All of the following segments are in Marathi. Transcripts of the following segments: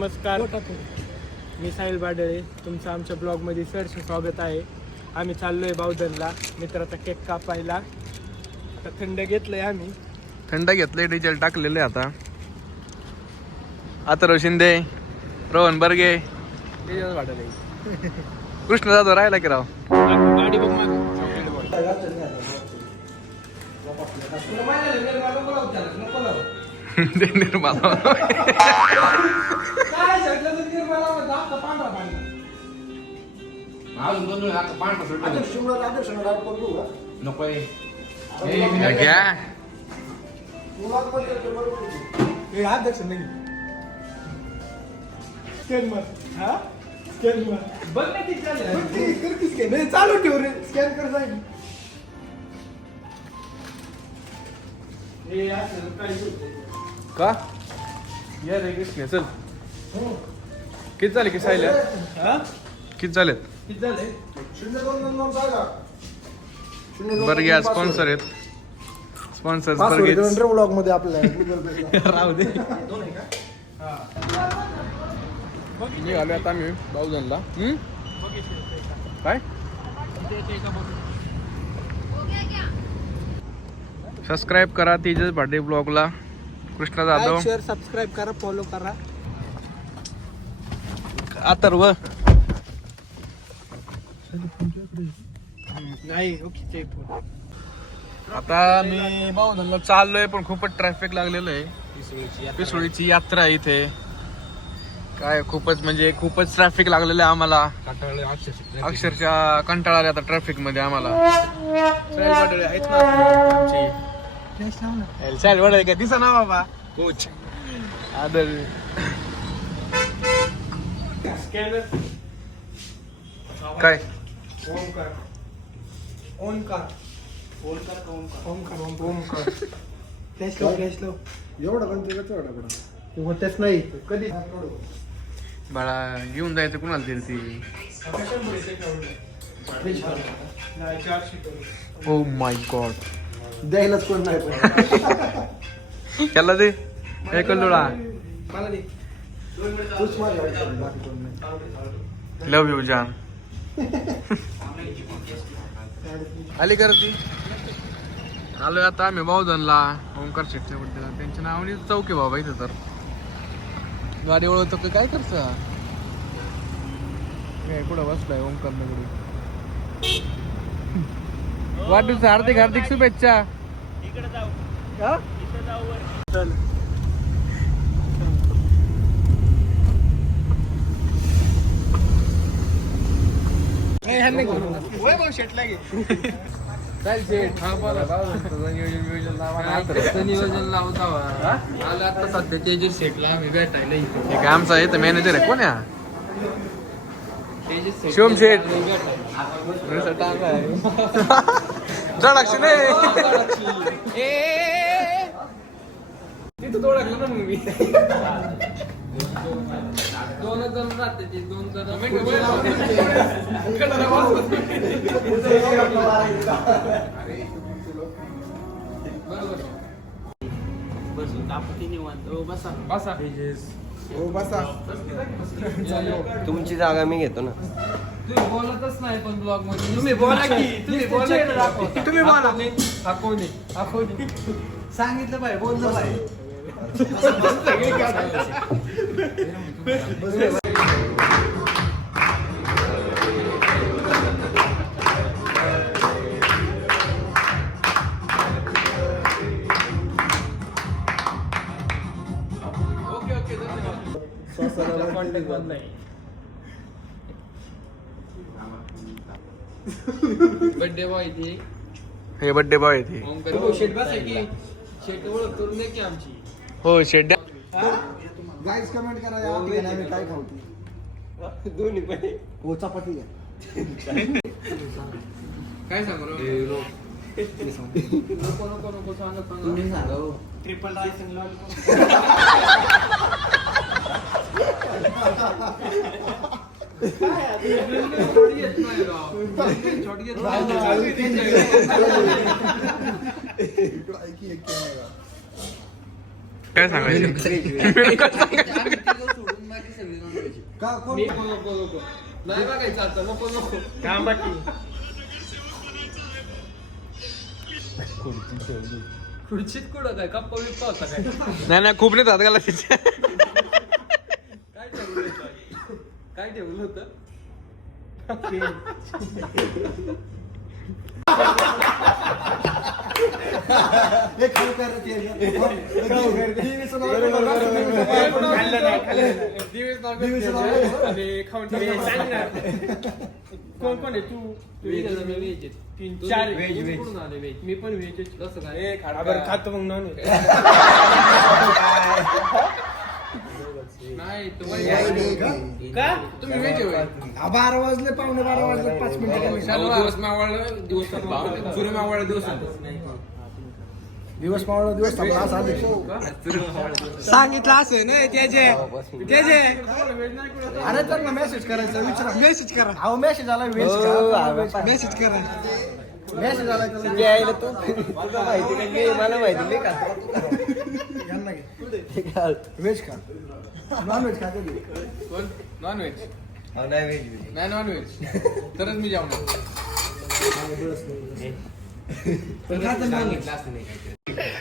नमस्कार, मी साहिल बाडळे. तुमचं आमच्या ब्लॉगमध्ये सहर्ष स्वागत आहे. आम्ही चाललोय बावधनला मित्राचा केक कापायला. आता थंड घेतलंय आम्ही. थंड घेतलंय, डिझेल टाकलेलं आहे आता. अथर्व शिंदे, रोहन बर्गे, कृष्ण जाधव राहिला की राव. गाडी बघ माग. चालू ठेव रे, स्कॅन कर जाईल. का या रे कृष्ण चल. किती झाले की सायल्या? किती झालेत? किती झाले? बर्गे आज स्पॉन्सर आहेत. स्पॉन्सर बर्गे ब्लॉग मध्ये आपल्याला राहू दे. निघालो आता आम्ही बावधनला. काय सबस्क्राईब करा तेजस भाटे ब्लॉगला. कृष्णा जाधव शेअर सबस्क्राईब करा, फॉलो करा. अथर्व नाही ओके. आता मी बावधनला चाललोय पण खूपच ट्रॅफिक लागलेलं आहे. पिसोळीची यात्रा आहे इथे. काय खूपच म्हणजे खूपच ट्रॅफिक लागलेलं आहे आम्हाला. अक्षरशः कंटाळा आला आता ट्रॅफिक मध्ये आम्हाला. आहेत ना आमची काय दिसा ना बाबा कोच आदर. काय ओमकार ओमकार फ्लॅश लो. एवढा गणपती होतच नाही कधी. बाळा घेऊन जायचं कुणाला तरी ती. ओ माय गॉड, द्यायलाच कोण नाही. त्याला दे हे कल्लुळा. लव यू जान. आली करती. आलोय आता आम्ही बावधनला ओंकार शेटच्या बड्डेला. त्यांच्या नावाने चौक आहे बाबा इथं. तर गाडी ओळखतो की काय करतं. कुठं बसलाय ओंकार नगरी. वाढदिवस हार्दिक हार्दिक शुभेच्छा. नियोजन लावता आलं आता सध्या तेजस शेटला आम्ही भेटायला. आमचा इथं मॅनेजर आहे. कोण आहे? शिवम शेठ. जडाक्षी नाही तिथं ओळखलं ना मग मी. दोनच जण राहते. 2 जण तुमची जागा मी घेतो ना. तुम्ही बोलतच नाही पण ब्लॉग मध्ये. तुम्ही बोला की तुम्ही बोला. सांगितलं पाहिजे, बोललं पाहिजे. बर्थडे बॉय ती. हे बड्डे बॉय आहे ती. शेट बस आहे की शेट ओळख करून दे की आमची. हो शेड्या. गाईज कमेंट करा या ठिकाणी आम्ही काय खाऊ. दोन्ही पण हो चपाती घ्या. काय सांगू नको सांगा. ट्रिपल रायसिंग काय सांगायचं. का कोण नाही बघायचं आता नको नको कांबाटी खुर्चीत कुठं काय कप्पा बिप्पा होता काय नाही नाही खूप नाही हात घाला तिच्या काय ठेवलं होतं हे खाऊ कर ते खाऊ कर दिवीचं नाव खाल्लं नाही दिवेश दिवीचं नाव आणि खाऊन सांग ना कोण कोण आहे तू तीन चार मी पण व्हेज बरं खातो मग नॉन नाही का तुम्ही वेज 12 वाजले 11:15 वाजले 5 मिनिटं दिवस मावळलं दिवस सूर्य मावळलं दिवस दिवस मावळा दिवस थांबला असं अध्यक्ष सांगितलं असं नाही त्याचे अरे त्यांना मेसेज करायचा विचारा मेसेज करा अहो मेसेज आला मेसेज करा मेसेज आला यायला तू तुला माहिती का मी मला माहिती नाही का यांना घे व्हेज खा नॉन व्हेज खाते तू नॉन व्हेज नाही व्हेज नाही नॉन व्हेज तरच मी जेवणार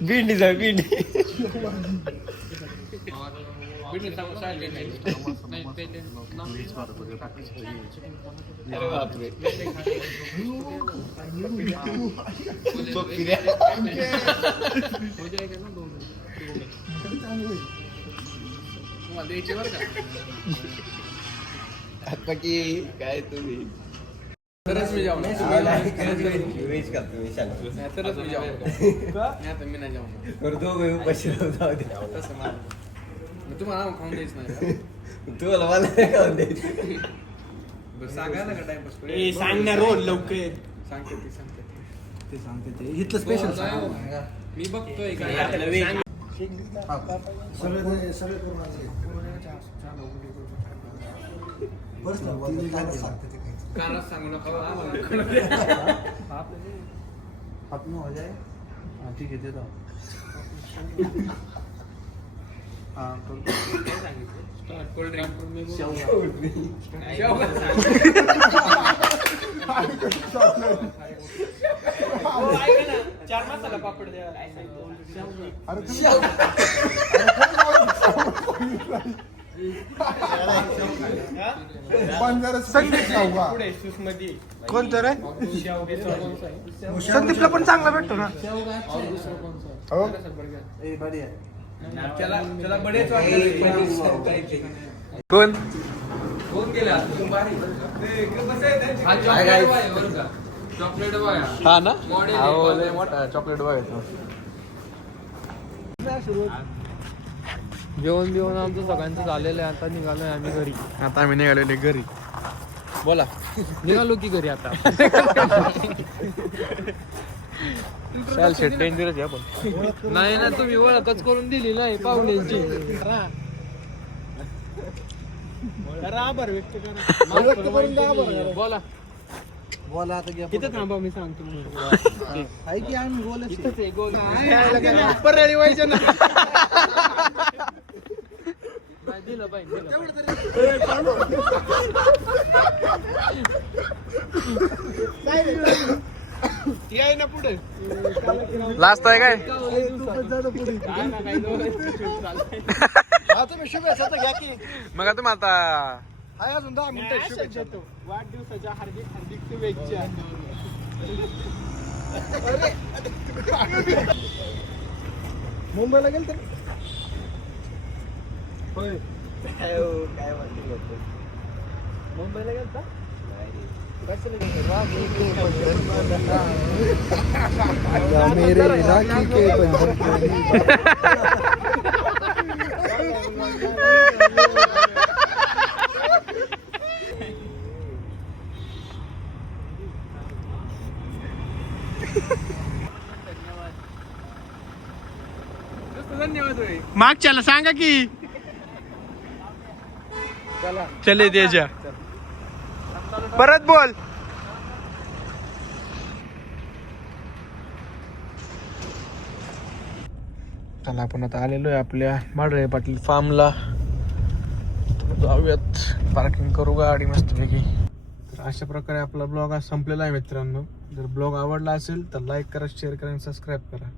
भिंडी जा भिंडी द्यायचे बरं का बाकी काय तुम्ही तरच मी जाऊ व्हेज खातो मी सांग तरच मी जाऊ आता मी नाही जाऊ दोघं उपाशी जाऊ दे तसं मला तुम्हाला खाऊन द्यायच नाही तुला मला नाही खाऊन द्यायचं बरं सांगा ना का टाइमपास सांग ना रोड लवकर सांगते ते सांगते ते इथलं स्पेशल मी बघतोय काय सगळे करून आणले बस ना सांगते ते काय कानात सांगू नका आम्हाला आपण हो जाए हाँ ठीक है दे दो हाँ कोल्ड ड्रिंक चार मसाला पापड द्या पुढे सुसमधी कोणतं रे संदीपला पण चांगला भेटतो ना त्याला बडेच कोण कोण गेला चॉकलेट बॉय हा ना मोठा चॉकलेट बॉय जेवण बिवण आमचं सगळ्यांचं झालेलं आहे आता निघालोय आम्ही घरी आता आम्ही निघालेले घरी बोला निघालो की घरी आता चाल शेट डेंजरच आहे आपण नाही ना तुम्ही ओळखच करून दिली नाही पाहुण्यांची आभार व्यक्त करा बोला बोला आता घ्या किती थांबा मी सांगतो आहे की आम्ही बोलत परळी व्हायचं ना दिलं पाहिजे याय ना पुढे लास्ट आहे काय तुम्ही शुभेच्छा तर घ्या की मग तुम्ही आता हाय अजून 10 मिनिटं शुभेच्छा देतो वाढदिवसाच्या हार्दिक हार्दिक शुभेच्छा मुंबईला गेलते होय काय म्हणते मुंबईला गेलता मेरे राखी के मागच्याला सांगा की चले द्यायच्या परत बोल चला आपण आता आलेलो आहे आपल्या माडळे पाटील फार्मला जाऊयात पार्किंग करू गाडी मस्तपैकी. तर अशा प्रकारे आपला ब्लॉग आज संपलेला आहे मित्रांनो. जर ब्लॉग आवडला असेल तर लाईक करा, शेअर करा आणि सबस्क्राईब करा.